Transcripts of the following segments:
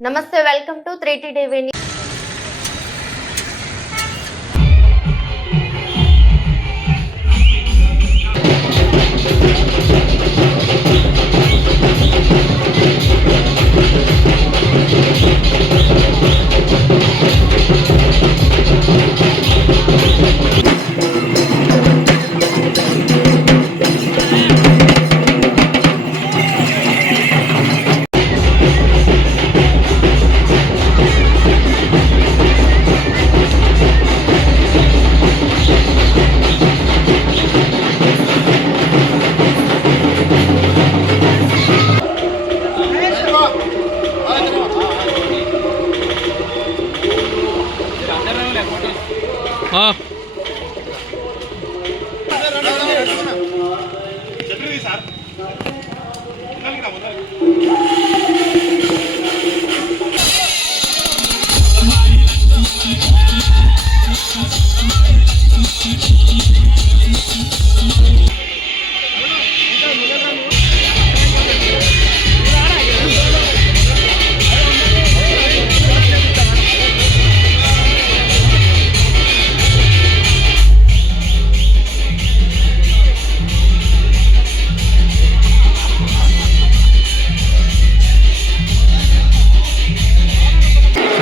నమస్తే welcome to three TV ఆ.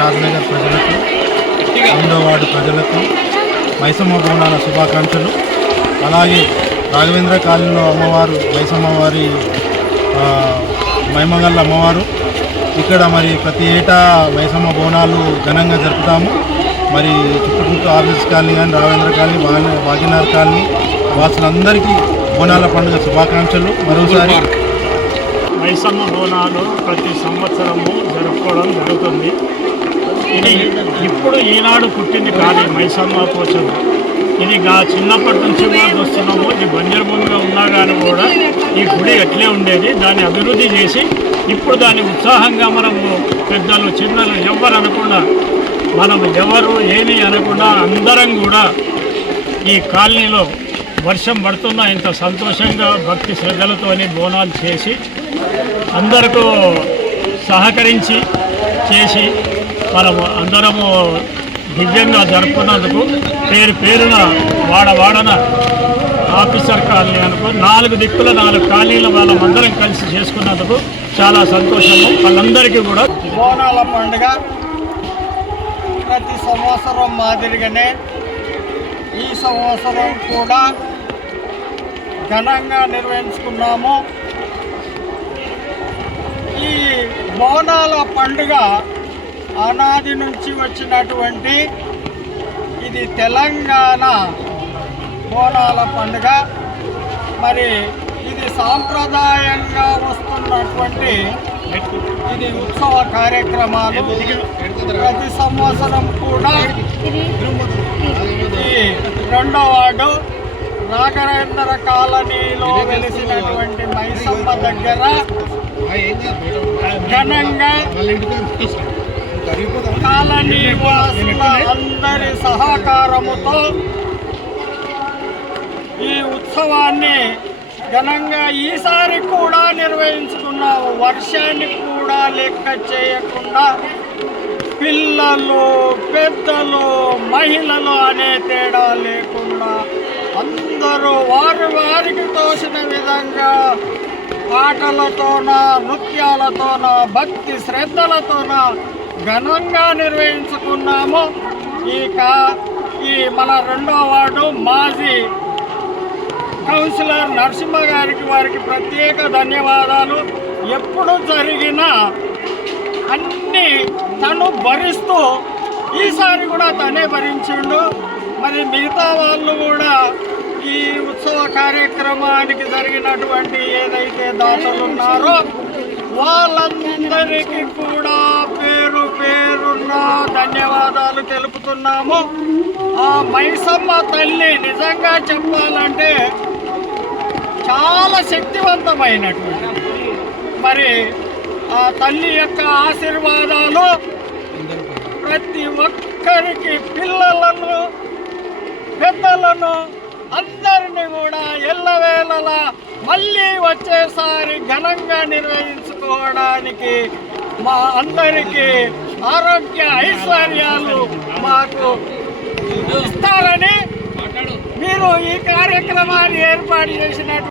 రాజనగర్ ప్రజలకు రెండో వార్డు ప్రజలకు మైసమ్మ బోనాల శుభాకాంక్షలు. అలాగే రాఘవేంద్ర కాలనీలో అమ్మవారు మైసమ్మవారి మైమగల్ల అమ్మవారు. ఇక్కడ మరి ప్రతి ఏటా మైసమ్మ బోనాలు ఘనంగా జరుపుతాము. మరి చుట్టుపక్కల ఆఫీస్ కాలనీ కానీ రాఘవేంద్ర కాలనీ భాగ్య- భాగ్యనగర్ కాలనీ వాసులందరికీ బోనాల పండుగ శుభాకాంక్షలు. మరోసారి మైసమ్మ బోనాలు ప్రతి సంవత్సరము జరుపుకోవడం జరుగుతుంది. ఇది ఇప్పుడు ఈనాడు పుట్టింది కాదు మైసమ్మ పోచమ్మ. ఇది గా చిన్నప్పటి నుంచి మనం వస్తున్నాము ఇది బంజర్ భూమిగా ఉన్నా కానీ కూడా ఈ గుడి ఎట్లే ఉండేది దాన్ని అభివృద్ధి చేసి ఇప్పుడు దాన్ని ఉత్సాహంగా మనము పెద్దలు చిన్నలు ఎవరు అనకుండా మనం ఎవరు ఏమి అనకుండా అందరం కూడా ఈ కాలనీలో వర్షం పడుతున్నా ఇంత సంతోషంగా భక్తి శ్రద్ధలతోని బోనాలు చేసి అందరికీ సహకరించి చేసి మనము అందరము దివ్యంగా జరుపుకున్నందుకు పేరు పేరున వాడ వాడన ఆఫీసర్ కాలనీ అనుకో నాలుగు దిక్కుల నాలుగు కాలనీల వాళ్ళందరం కలిసి చేసుకున్నందుకు చాలా సంతోషము. వాళ్ళందరికీ కూడా బోనాల పండుగ ప్రతి సంవత్సరం మాదిరిగానే ఈ సంవత్సరం కూడా ఘనంగా నిర్వహించుకున్నాము. ఈ బోనాల పండుగ అనాది నుంచి వచ్చినటువంటి ఇది తెలంగాణ బోనాల పండుగ. మరి ఇది సాంప్రదాయంగా వస్తున్నటువంటి ఇది ఉత్సవ కార్యక్రమాలు. ప్రతి సంవత్సరం కూడా ఈ రెండో వార్డు రాఘవేంద్ర కాలనీలో వెలిసినటువంటి మైసమ్మ దగ్గర ఘనంగా కాలనీ వాసుల అందరి సహకారముతో ఈ ఉత్సవాన్ని ఘనంగా ఈసారి కూడా నిర్వహించుకున్నాము. వర్షాన్ని కూడా లెక్క చేయకుండా పిల్లలు పెద్దలు మహిళలు అనే తేడా లేకుండా అందరూ వారి వారికి తోసిన విధంగా పాటలతోన నృత్యాలతోన భక్తి శ్రద్ధలతోన ఘనంగా నిర్వహించుకున్నాము. ఈ కా ఈ మన రెండో వార్డు మాజీ కౌన్సిలర్ నరసింహ గారికి వారికి ప్రత్యేక ధన్యవాదాలు. ఎప్పుడు జరిగినా అన్నీ తను భరిస్తూ ఈసారి కూడా తనే భరించిండు. మరి మిగతా వాళ్ళు కూడా ఈ ఉత్సవ కార్యక్రమానికి జరిగినటువంటి ఏదైతే దాతలు ఉన్నారో వాళ్ళందరికీ కూడా ధన్యవాదాలు తెలుపుతున్నాము. ఆ మైసమ్మ తల్లి నిజంగా చెప్పాలంటే చాలా శక్తివంతమైనటువంటి మరి ఆ తల్లి యొక్క ఆశీర్వాదాలు ప్రతి ఒక్కరికి పిల్లలను పెద్దలను అందరినీ కూడా ఎల్లవేళలా మళ్ళీ వచ్చేసారి ఘనంగా నిర్వహించుకోవడానికి మా అందరికీ ఆరోగ్య ఐశ్వర్యాలు మాకు ఇస్తారని మీరు ఈ కార్యక్రమాన్ని ఏర్పాటు చేసినట్టు